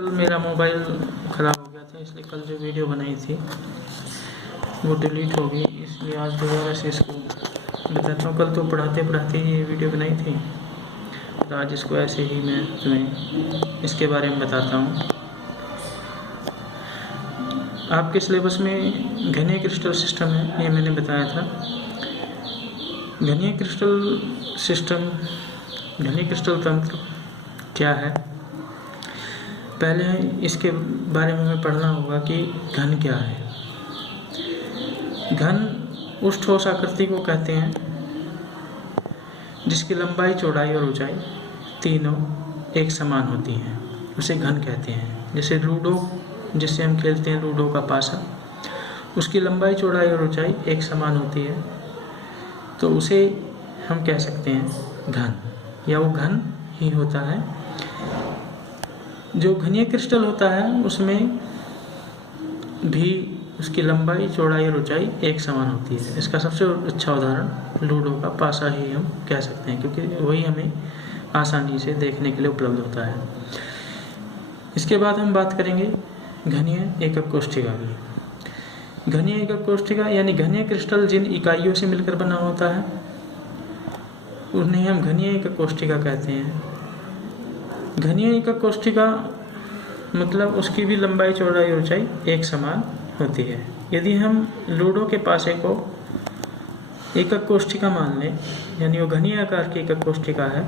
कल मेरा मोबाइल ख़राब हो गया था, इसलिए कल जो वीडियो बनाई थी वो डिलीट हो गई, इसलिए आज दोबारा से इसको बताता हूँ। कल तो पढ़ाते पढ़ाते ये वीडियो बनाई थी, तो आज इसको ऐसे ही मैं तुम्हें इसके बारे में बताता हूँ। आपके सिलेबस में घनीय क्रिस्टल सिस्टम है, ये मैंने बताया था। घनीय क्रिस्टल सिस्टम, घनीय क्रिस्टल तंत्र क्या है, पहले इसके बारे में हमें पढ़ना होगा कि घन क्या है। घन उस ठोस आकृति को कहते हैं जिसकी लंबाई, चौड़ाई और ऊंचाई तीनों एक समान होती हैं, उसे घन कहते हैं। जैसे लूडो, जिससे हम खेलते हैं, लूडो का पासा, उसकी लंबाई, चौड़ाई और ऊंचाई एक समान होती है, तो उसे हम कह सकते हैं घन, या वो घन ही होता है। जो घनीय क्रिस्टल होता है उसमें भी उसकी लंबाई, चौड़ाई और ऊंचाई एक समान होती है। इसका सबसे अच्छा उदाहरण लूडो का पासा ही हम कह सकते हैं, क्योंकि वही हमें आसानी से देखने के लिए उपलब्ध होता है। इसके बाद हम बात करेंगे घनीय एकक कोष्ठिका की। घनीय एकक कोष्ठिका यानी घनीय क्रिस्टल जिन इकाइयों से मिलकर बना होता है उन्हें हम घनीय एकक कोष्ठिका कहते हैं। घनीय एकक कोष्ठिका मतलब उसकी भी लंबाई, चौड़ाई, ऊंचाई एक समान होती है। यदि हम लूडो के पासे को एकक कोष्ठिका मान लें, यानी वो घनीय आकार की एकक कोष्ठिका है,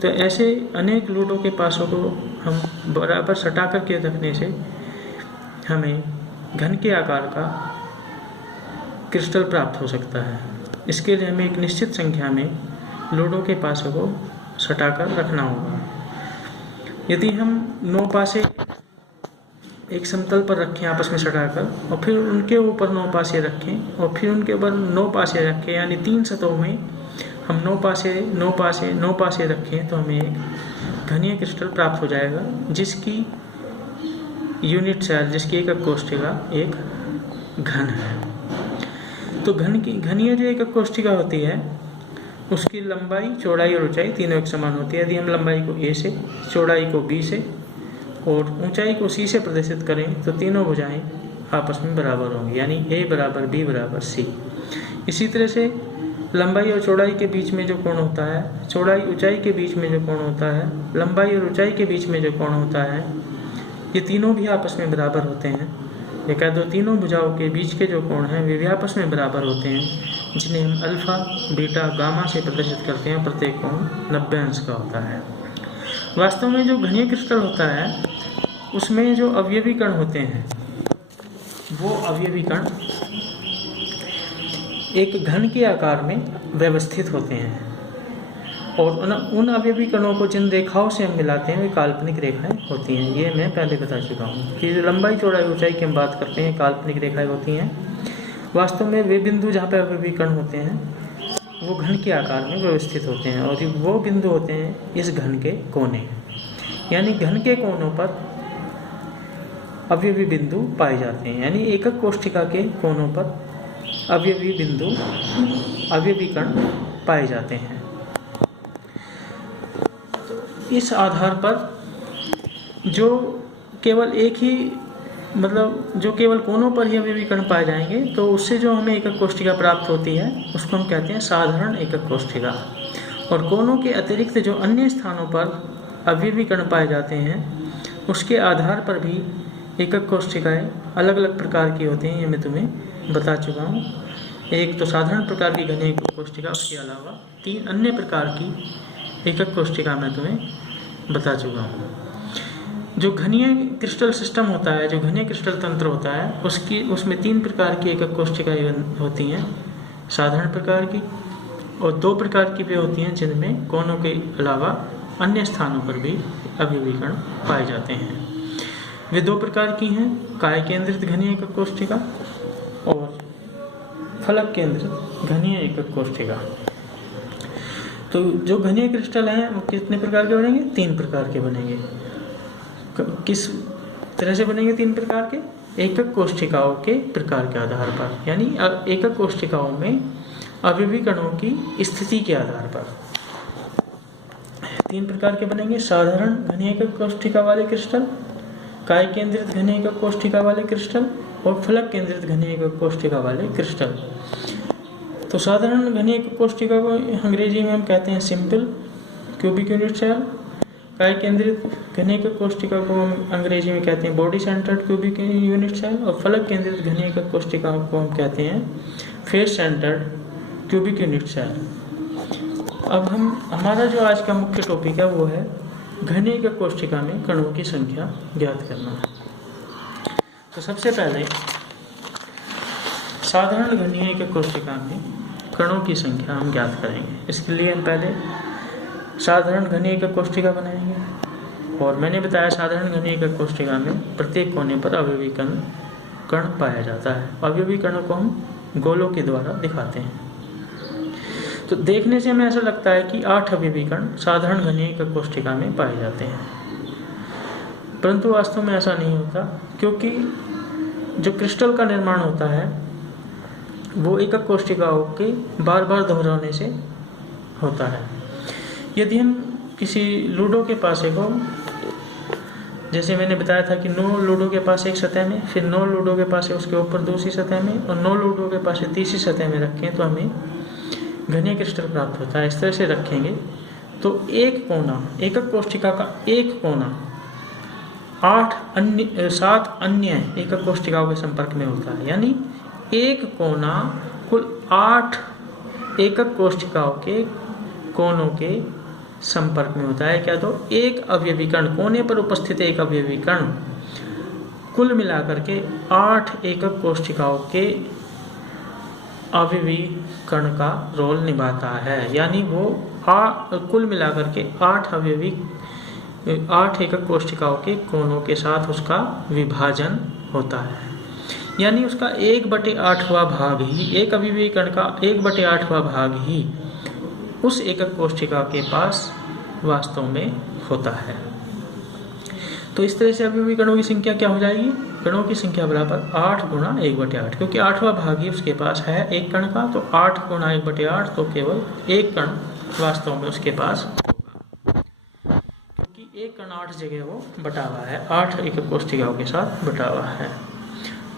तो ऐसे अनेक लूडो के पासों को हम बराबर सटा करके रखने से हमें घन के आकार का क्रिस्टल प्राप्त हो सकता है। इसके लिए हमें एक निश्चित संख्या में लूडो के पासों को सटाकर रखना होगा। यदि हम 9 पासे एक समतल पर रखें आपस में सटाकर, और फिर उनके ऊपर 9 पासे रखें, और फिर उनके ऊपर 9 पासे रखें, यानी 3 सतहों में हम 9 पासे 9 पासे 9 पासे रखें, तो हमें एक घनीय क्रिस्टल प्राप्त हो जाएगा, जिसकी यूनिट सेल, जिसकी एकक कोष्ठिका एक घन है। तो घनीय जो एकक कोष्ठिका होती है उसकी लंबाई, चौड़ाई और ऊंचाई तीनों एक समान होती है। यदि हम लंबाई को a से, चौड़ाई को b से और ऊंचाई को c से प्रदर्शित करें तो तीनों भुजाएं आपस में बराबर होंगी, यानी a बराबर b बराबर c। इसी तरह से लंबाई और चौड़ाई के बीच में जो कोण होता है, चौड़ाई ऊंचाई के बीच में जो कोण होता है, लंबाई और ऊंचाई के बीच में जो कोण होता है, ये तीनों भी आपस में बराबर होते हैं। ये कह दो तीनों भुजाओं के बीच के जो कोण हैं वे भी आपस में बराबर होते हैं, जिन्हें हम अल्फा, बीटा, गामा से प्रदर्शित करते हैं। प्रत्येक कोण 90 अंश का होता है। वास्तव में जो घनीय क्रिस्टल होता है उसमें जो अवयवी कण होते हैं, वो अवयवी कण एक घन के आकार में व्यवस्थित होते हैं, और उन अवयवी कणों को जिन रेखाओं से हम मिलाते हैं वे काल्पनिक रेखाएं होती हैं। ये मैं पहले बता चुका हूँ कि लंबाई, चौड़ाई, ऊंचाई की हम बात करते हैं, काल्पनिक रेखाएं होती हैं। वास्तव में वे बिंदु जहाँ पर अवयवी कण होते हैं वो घन के आकार में व्यवस्थित होते हैं, और वो बिंदु होते हैं इस घन के कोने, यानी घन के कोनों पर अवयवी बिंदु पाए जाते हैं। यानी एकक कोष्ठिका के कोनों पर अवयवी बिंदु, अवयवी कण पाए जाते हैं। इस आधार पर जो केवल एक ही, मतलब जो केवल कोनों पर ही अवयवी कण पाए जाएंगे, तो उससे जो हमें एकक कोष्ठिका प्राप्त होती है उसको हम कहते हैं साधारण एकक कोष्ठिका। और कोनों के अतिरिक्त जो अन्य स्थानों पर अवयवी कण पाए जाते हैं उसके आधार पर भी एकक कोष्ठिकाएं अलग अलग प्रकार की होती हैं। ये मैं तुम्हें बता चुका हूँ। एक तो साधारण प्रकार की घनीय एकक कोष्ठिका, उसके अलावा 3 अन्य प्रकार की एकक कोष्ठिका मैं तुम्हें बता चुका हूँ। जो घनीय क्रिस्टल सिस्टम होता है, जो घनीय क्रिस्टल तंत्र होता है, उसमें 3 प्रकार की एकक कोष्ठिकाएं होती हैं, साधारण प्रकार की, और 2 प्रकार की भी होती हैं जिनमें कोनों के अलावा अन्य स्थानों पर भी अवयवी कण पाए जाते हैं। वे 2 प्रकार की हैं, काय केंद्रित घनीय एकक कोष्ठिका और फलक केंद्रित घनीय एकक कोष्ठिका। तो जो घनीय क्रिस्टल हैं वो कितने प्रकार के बनेंगे? 3 प्रकार के बनेंगे। किस तरह से बनेंगे 3 प्रकार के? एकक कोष्ठिकाओं के प्रकार के आधार पर, यानी एकक कोष्ठिकाओं में अवयवी कणों की स्थिति के आधार पर 3 प्रकार के बनेंगे। साधारण घनीय एकक कोष्ठिका वाले क्रिस्टल, काय केंद्रित घनी एकक कोष्ठिका वाले क्रिस्टल और फलक केंद्रित घनी एकक कोष्ठिका वाले क्रिस्टल। तो साधारण घनी एकक कोष्ठिका को अंग्रेजी में हम कहते हैं सिंपल क्यूबिक यूनिट सेल। काय केंद्रित घनी एकक कोष्ठिका को हम अंग्रेजी में कहते हैं body centred cubic unit cell और फलक केंद्रित घनी एकक कोष्ठिका को हम कहते हैं face centred cubic unit cell. अब हमारा जो आज का मुख्य टॉपिक है वो है घनी एकक कोष्ठिका में कणों की संख्या ज्ञात करना। तो सबसे पहले साधारण घनी एकक कोष्ठिका में कणों की संख्या हम ज्ञात करेंगे। इसके लिए हम पहले साधारण घनी एकक कोष्ठिका बनाएंगे और मैंने बताया साधारण घनी एकक कोष्ठिका में प्रत्येक कोने पर अवयवी कण पाया जाता है। अवयवी कणों को हम गोलों के द्वारा दिखाते हैं। तो देखने से हमें ऐसा लगता है कि 8 अवयवी कण साधारण घनी एकक कोष्ठिका में पाए जाते हैं, परंतु वास्तव में ऐसा नहीं होता, क्योंकि जो क्रिस्टल का निर्माण होता है वो एकक कोष्ठिकाओं के बार बार दोहराने से होता है। यदि हम किसी लूडो के पासे को, जैसे मैंने बताया था कि 9 लूडो के पास एक सतह में, फिर 9 लूडो के पास उसके ऊपर दूसरी सतह में और 9 लूडो के पास तीसरी सतह में रखें तो हमें घनी क्रिस्टल प्राप्त होता है। इस तरह से रखेंगे तो एक कोना, एकक कोष्ठिका का एक कोना 7 अन्य एकक कोष्ठिकाओं के संपर्क में होता है। यानी एक कोना कुल 8 एकक कोष्ठिकाओं के कोनों के संपर्क में होता है। क्या? तो एक अवयवी कण, कोने पर उपस्थित एक अवयवी कण कुल मिलाकर के 8 एकक कोष्ठिकाओं के अवयवी कण का रोल निभाता है। यानी वो कुल मिलाकर के 8 एकक कोष्ठिकाओं के कोनों के साथ उसका विभाजन होता है। यानी उसका 1/8वां भाग ही, एक अवयवी कण का 1/8वां भाग ही उस एकक कोष्ठिका के पास वास्तव में होता है। तो इस तरह से अवयवी कणों की संख्या क्या हो जाएगी? कणों की संख्या बराबर 8 गुणा 1/8, क्योंकि 8वां भाग ही उसके पास है एक कण का, तो 8 गुणा 1/8 तो केवल एक कण वास्तव में उसके पास होगा, क्योंकि एक कण 8 जगह वो बटा हुआ है, 8 एकक कोष्ठिकाओं के साथ बटा हुआ है।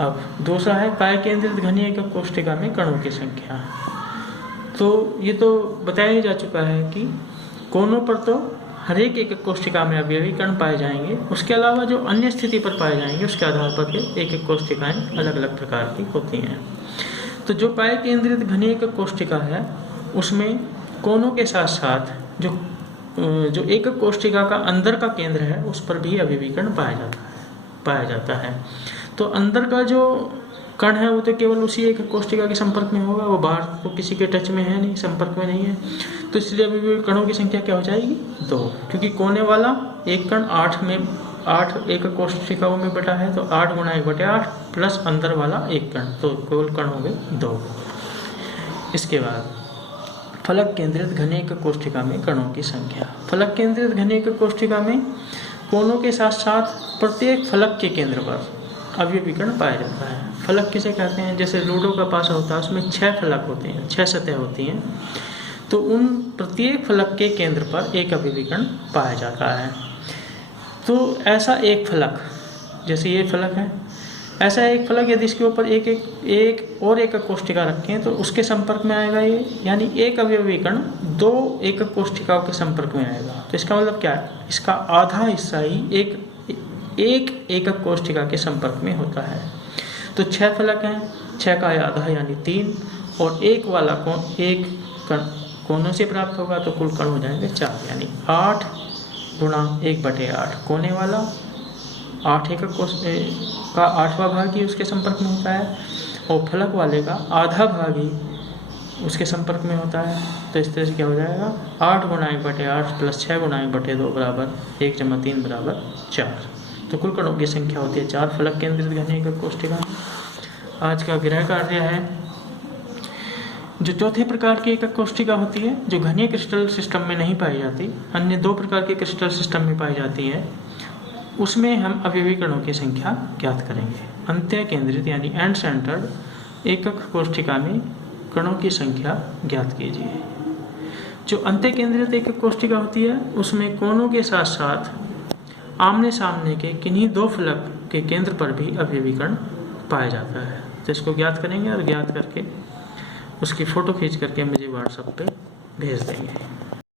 अब दूसरा है काय केंद्रित घनी एकक कोष्ठिका में कणों की संख्या। तो ये तो बताया जा चुका है कि कोनों पर तो हर एक एकक कोष्ठिका में अवयवी कण पाए जाएंगे, उसके अलावा जो अन्य स्थिति पर पाए जाएंगे उसके आधार पर एकक कोष्ठिकाएं अलग अलग प्रकार की होती हैं। तो जो काय केंद्रित घनी एकक कोष्ठिका है उसमें कोनों के साथ साथ जो एकक कोष्ठिका का अंदर का केंद्र है उस पर भी अवयवी कण पाया जाता है। तो अंदर का जो कण है वो तो केवल उसी एकक कोष्ठिका के संपर्क में होगा, वो बाहर तो किसी के टच में है नहीं, संपर्क में नहीं है। तो इसलिए अभी कणों की संख्या क्या हो जाएगी? 2, क्योंकि कोने वाला एक कण 8 एकक कोष्ठिकाओं में बटा है, तो 8 गुणा 1/8 प्लस अंदर वाला एक कण, तो केवल कण हो गए 2। इसके बाद फलक केंद्रित घनी एकक कोष्ठिका में कणों की संख्या। फलक केंद्रित घनी एकक कोष्ठिका में कोनों के साथ साथ प्रत्येक फलक के केंद्र पर अवयवी कण पाया जाता है। फलक किसे कहते हैं? जैसे लूडो का पासा होता है उसमें 6 फलक होते हैं, 6 सतह होती हैं, तो उन प्रत्येक फलक के केंद्र पर एक अवयवी कण पाया जाता है। तो ऐसा एक फलक, जैसे ये फलक है, ऐसा एक फलक यदि इसके ऊपर एक और एकक कोष्ठिका रखें तो उसके संपर्क में आएगा ये, यानी एक अवयवी कण 2 एकक कोष्ठिकाओं के संपर्क में आएगा। तो इसका मतलब क्या है? इसका आधा हिस्सा ही एक एकक कोष्ठिका के संपर्क में होता है। तो 6 फलक हैं, 6 का आधा यानी 3, और एक वाला एक कण कोनों से प्राप्त होगा तो कुल कण हो जाएंगे 4, यानी 8 गुणा 1/8 कोने वाला 8 एकक का 8वां भाग ही उसके संपर्क में होता है, और फलक वाले का आधा भाग ही उसके संपर्क में होता है। तो इस तरह से क्या हो जाएगा? 8 गुणा 1/8 प्लस 6 गुणा 1/2 बराबर 1 + 3 बराबर 4। तो कुल कणों की संख्या होती है 4 फलक केंद्रित घनी एकक कोष्ठिका। आज का गृह कार्य है, जो चौथे प्रकार की एकक कोष्ठिका होती है जो घनी क्रिस्टल सिस्टम में नहीं पाई जाती, अन्य 2 प्रकार के क्रिस्टल सिस्टम में पाई जाती है, उसमें हम अवयवी कणों की संख्या ज्ञात करेंगे। अंत्य केंद्रित यानी एंड सेंटर्ड एकक कोष्ठिका में कणों की संख्या ज्ञात कीजिए। जो अंत्य केंद्रित एकक कोष्ठिका होती है उसमें कोनों के साथ साथ आमने सामने के किन्हीं दो फलक के केंद्र पर भी अवयवीकरण पाया जाता है। तो इसको ज्ञात करेंगे और ज्ञात करके उसकी फ़ोटो खींच करके मुझे व्हाट्सएप पे भेज देंगे।